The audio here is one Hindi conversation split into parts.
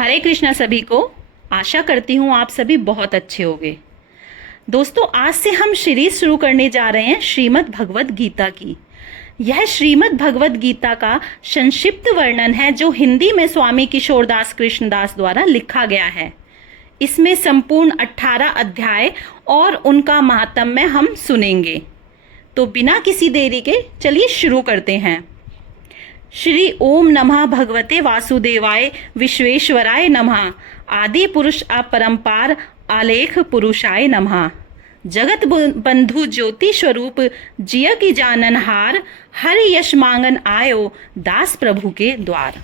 हरे कृष्णा सभी को। आशा करती हूँ आप सभी बहुत अच्छे होंगे। दोस्तों, आज से हम सीरीज शुरू करने जा रहे हैं श्रीमद् भगवद गीता की। यह श्रीमद् भगवद गीता का संक्षिप्त वर्णन है जो हिंदी में स्वामी किशोरदास कृष्णदास द्वारा लिखा गया है। इसमें संपूर्ण 18 अध्याय और उनका महात्म्य हम सुनेंगे। तो बिना किसी देरी के चलिए शुरू करते हैं। श्री ओम नमः भगवते वासुदेवाय विश्वेश्वराय नमः। आदि पुरुष अपरंपार आलेख पुरुषाय नमः। जगत बंधु ज्योति स्वरूप जिय की जाननहार, हर यश मांगन आयो दास प्रभु के द्वार।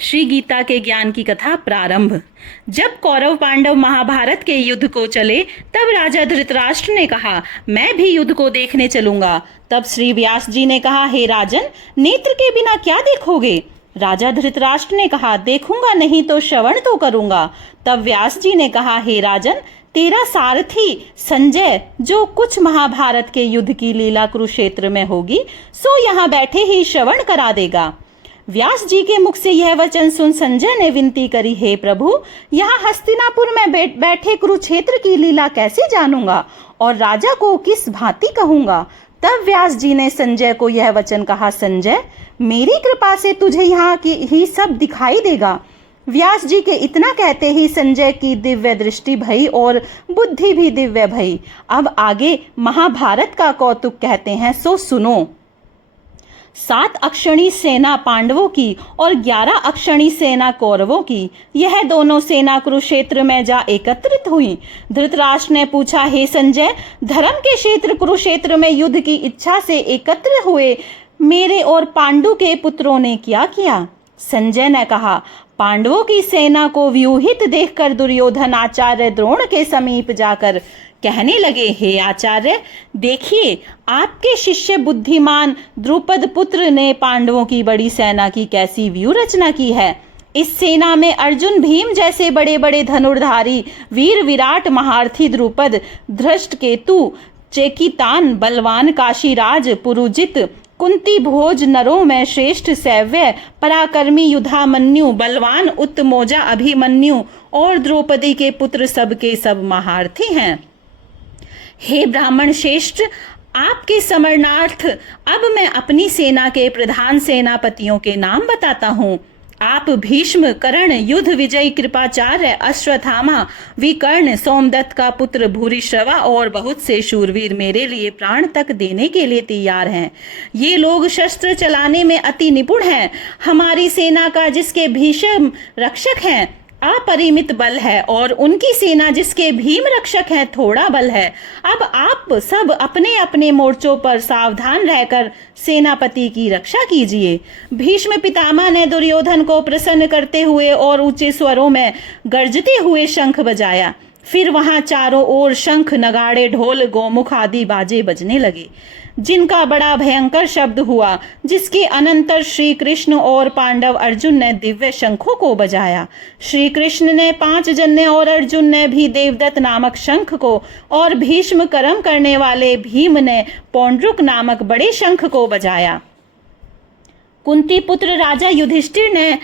श्री गीता के ज्ञान की कथा प्रारंभ। जब कौरव पांडव महाभारत के युद्ध को चले तब राजा धृतराष्ट्र ने कहा, मैं भी युद्ध को देखने चलूंगा। तब श्री व्यास जी ने कहा, हे राजन, नेत्र के बिना क्या देखोगे? राजा धृतराष्ट्र ने कहा, देखूंगा नहीं तो श्रवण तो करूंगा। तब व्यास जी ने कहा, हे राजन, तेरा सारथी संजय जो कुछ महाभारत के युद्ध की लीला कुरुक्षेत्र में होगी सो यहाँ बैठे ही श्रवण करा देगा। व्यास जी के मुख से यह वचन सुन संजय ने विनती करी, हे प्रभु, यहाँ हस्तिनापुर में बैठे कुरुक्षेत्र की लीला कैसे जानूंगा और राजा को किस भांति कहूंगा? तब व्यास जी ने संजय को यह वचन कहा, संजय, मेरी कृपा से तुझे यहाँ की ही सब दिखाई देगा। व्यास जी के इतना कहते ही संजय की दिव्य दृष्टि भई और बुद्धि भी दिव्य भई। अब आगे महाभारत का कौतुक कहते हैं, सो सुनो। 7 अक्षणी सेना पांडवों की और 11 अक्षणी सेना कौरवों की, यह दोनों सेना कुरुक्षेत्र में जा एकत्रित हुई। धृतराष्ट्र ने पूछा, हे संजय, धर्म के क्षेत्र कुरुक्षेत्र में युद्ध की इच्छा से एकत्र हुए मेरे और पांडु के पुत्रों ने क्या किया? संजय ने कहा, पांडवों की सेना को व्यूहित देखकर दुर्योधन आचार्य द्रोण के समीप जाकर कहने लगे, हे आचार्य, देखिए, आपके शिष्य बुद्धिमान द्रुपद पुत्र ने पांडवों की बड़ी सेना की कैसी व्यूह रचना की है। इस सेना में अर्जुन भीम जैसे बड़े बड़े धनुर्धारी वीर विराट महारथी द्रुपद, धृष्टकेतु, चेकितान, बलवान काशीराज, पुरुजित, कुंती भोज नरों में श्रेष्ठ सैव्य, पराक्रमी युधामन्यु, बलवान उत्तमोजा अभिमन्यु और द्रौपदी के पुत्र सब के सब महारथी हैं। हे ब्राह्मण श्रेष्ठ, आपके समरणार्थ अब मैं अपनी सेना के प्रधान सेनापतियों के नाम बताता हूँ। आप भीष्म, कर्ण, युद्ध विजय, कृपाचार्य, अश्वत्थामा, विकर्ण, सोमदत्त का पुत्र भूरिश्रवा और बहुत से शूरवीर मेरे लिए प्राण तक देने के लिए तैयार हैं। ये लोग शस्त्र चलाने में अति निपुण हैं। हमारी सेना का जिसके भीष्म रक्षक हैं अपरिमित बल है और उनकी सेना जिसके भीम रक्षक है थोड़ा बल है। अब आप सब अपने अपने मोर्चों पर सावधान रहकर सेनापति की रक्षा कीजिए। भीष्म पितामह ने दुर्योधन को प्रसन्न करते हुए और ऊंचे स्वरों में गर्जते हुए शंख बजाया। फिर वहां चारों ओर शंख, नगाड़े, ढोल, गोमुख आदि बाजे बजने लगे, जिनका बड़ा भयंकर शब्द हुआ, जिसके अनंतर श्री कृष्ण और पांडव अर्जुन ने दिव्य शंखों को बजाया। श्री कृष्ण ने 5 जने और अर्जुन ने भी देवदत्त नामक शंख को और भीष्म कर्म करने वाले भीम ने पौंड्रुक नामक बड़े शंख को बजाया। कुंती पुत्र राजा युधिष्ठिर ने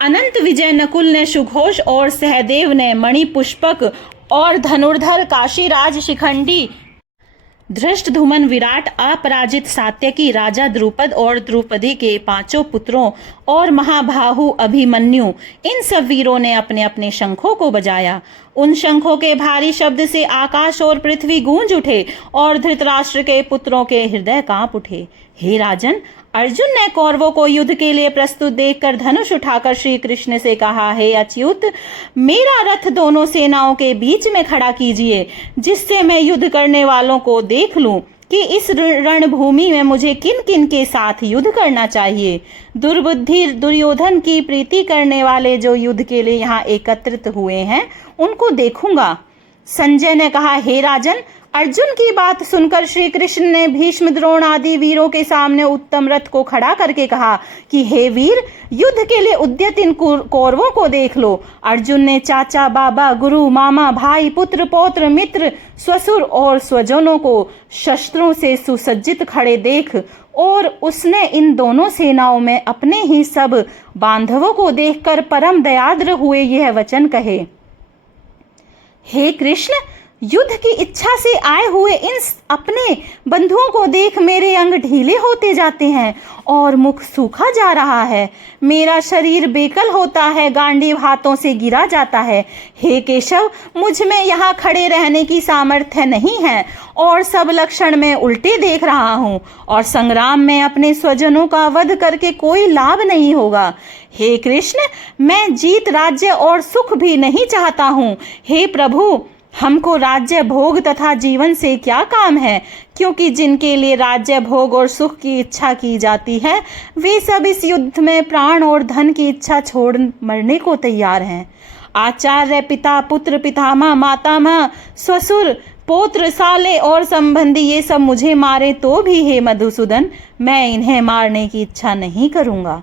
अनंत विजय, नकुल ने सुघोष और सहदेव ने मणिपुष्पक और धनुर्धर काशीराज शिखंडी, धृष्टधुमन, विराट, अपराजित, सात्यकी, राजा द्रुपद और द्रौपदी के 5 पुत्रों और महाबाहु अभिमन्यु, इन सब वीरों ने अपने अपने शंखों को बजाया। उन शंखों के भारी शब्द से आकाश और पृथ्वी गूंज उठे और धृतराष्ट्र के पुत्रों के हृदय कांप उठे। हे राजन, अर्जुन ने कौरवों को युद्ध के लिए प्रस्तुत देखकर धनुष उठाकर श्री कृष्ण से कहा, हे अच्युत, मेरा रथ दोनों सेनाओं के बीच में खड़ा कीजिए, जिससे मैं युद्ध करने वालों को देख लूं कि इस रणभूमि में मुझे किन किन के साथ युद्ध करना चाहिए। दुर्बुद्धि दुर्योधन की प्रीति करने वाले जो युद्ध के लिए यहाँ एकत्रित हुए हैं उनको देखूंगा। संजय ने कहा, हे राजन, अर्जुन की बात सुनकर श्री कृष्ण ने भीष्म, द्रोण आदि वीरों के सामने उत्तम रथ को खड़ा करके कहा कि हे वीर, युद्ध के लिए उद्यत इन कौरवों को देख लो। अर्जुन ने चाचा, बाबा, गुरु, मामा, भाई, पुत्र, पौत्र, मित्र, ससुर और स्वजनों को शस्त्रों से सुसज्जित खड़े देख और उसने इन दोनों सेनाओं में अपने ही सब बांधवों को देखकर परम दयाद्र हुए यह वचन कहे, हे कृष्ण, युद्ध की इच्छा से आए हुए इन अपने बंधुओं को देख मेरे अंग ढीले होते जाते हैं और मुख सूखा जा रहा है। मेरा शरीर बेकल होता है, गांडीव हाथों से गिरा जाता है। हे केशव, मुझ में यहाँ खड़े रहने की सामर्थ्य नहीं है और सब लक्षण में उल्टे देख रहा हूँ और संग्राम में अपने स्वजनों का वध करके कोई लाभ नहीं होगा। हे कृष्ण, मैं जीत, राज्य और सुख भी नहीं चाहता हूँ। हे प्रभु, हमको राज्य भोग तथा जीवन से क्या काम है, क्योंकि जिनके लिए राज्य भोग और सुख की इच्छा की जाती है वे सब इस युद्ध में प्राण और धन की इच्छा छोड़ मरने को तैयार हैं। आचार्य, पिता, पुत्र, पितामह, मातामह, ससुर, पौत्र, साले और संबंधी ये सब मुझे मारे तो भी हे मधुसूदन, मैं इन्हें मारने की इच्छा नहीं करूँगा।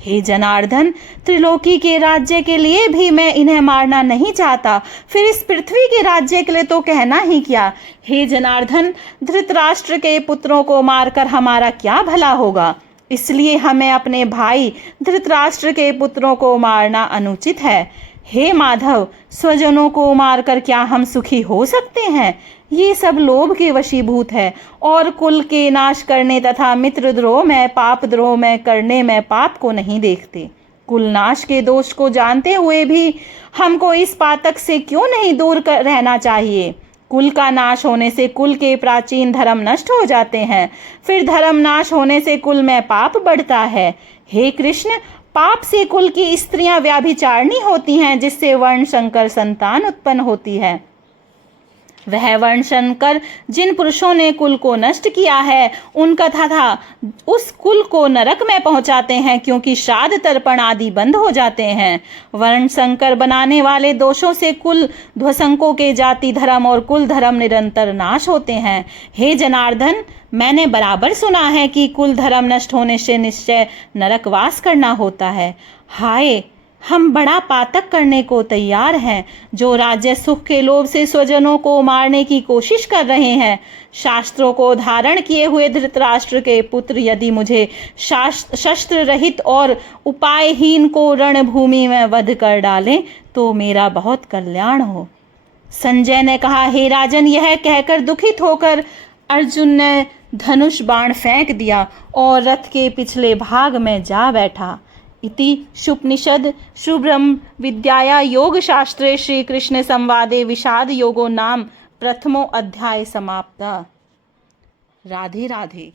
हे जनार्दन, त्रिलोकी के राज्य के लिए भी मैं इन्हें मारना नहीं चाहता, फिर इस पृथ्वी के राज्य के लिए तो कहना ही क्या। हे जनार्दन, धृतराष्ट्र के पुत्रों को मारकर हमारा क्या भला होगा, इसलिए हमें अपने भाई धृतराष्ट्र के पुत्रों को मारना अनुचित है। हे माधव, स्वजनों को मारकर क्या हम सुखी हो सकते हैं? ये सब लोभ के वशीभूत है और कुल के नाश करने तथा मित्रद्रोह में, पाप द्रोह में करने में पाप को नहीं देखते। कुल नाश के दोष को जानते हुए भी हमको इस पातक से क्यों नहीं दूर रहना चाहिए। कुल का नाश होने से कुल के प्राचीन धर्म नष्ट हो जाते हैं, फिर धर्म नाश होने से कुल में पाप बढ़ता है। हे कृष्ण, पाप से कुल की स्त्रियां व्याभिचारिणी होती हैं, जिससे वर्ण संकर संतान उत्पन्न होती है। वह वर्ण संकर जिन पुरुषों ने कुल को नष्ट किया है उनका तथा उस कुल को नरक में पहुंचाते हैं, क्योंकि श्राद्ध तर्पण आदि बंद हो जाते हैं। वर्ण संकर बनाने वाले दोषों से कुल ध्वंसकों के जाति धर्म और कुल धर्म निरंतर नाश होते हैं। हे जनार्दन, मैंने बराबर सुना है कि कुल धर्म नष्ट होने से निश्चय नरकवास करना होता है। हाय, हम बड़ा पातक करने को तैयार हैं, जो राज्य सुख के लोभ से स्वजनों को मारने की कोशिश कर रहे हैं। शास्त्रों को धारण किए हुए धृतराष्ट्र के पुत्र यदि मुझे शस्त्र रहित और उपायहीन को रणभूमि में वध कर डालें तो मेरा बहुत कल्याण हो। संजय ने कहा, हे राजन, यह कहकर दुखित होकर अर्जुन ने धनुष बाण फेंक दिया और रथ के पिछले भाग में जा बैठा। इति शुपनिषद शुभ्रम विद्याया योग शास्त्रे श्री कृष्ण संवादे विषाद योगो नाम प्रथमो अध्याय समाप्त। राधे राधे।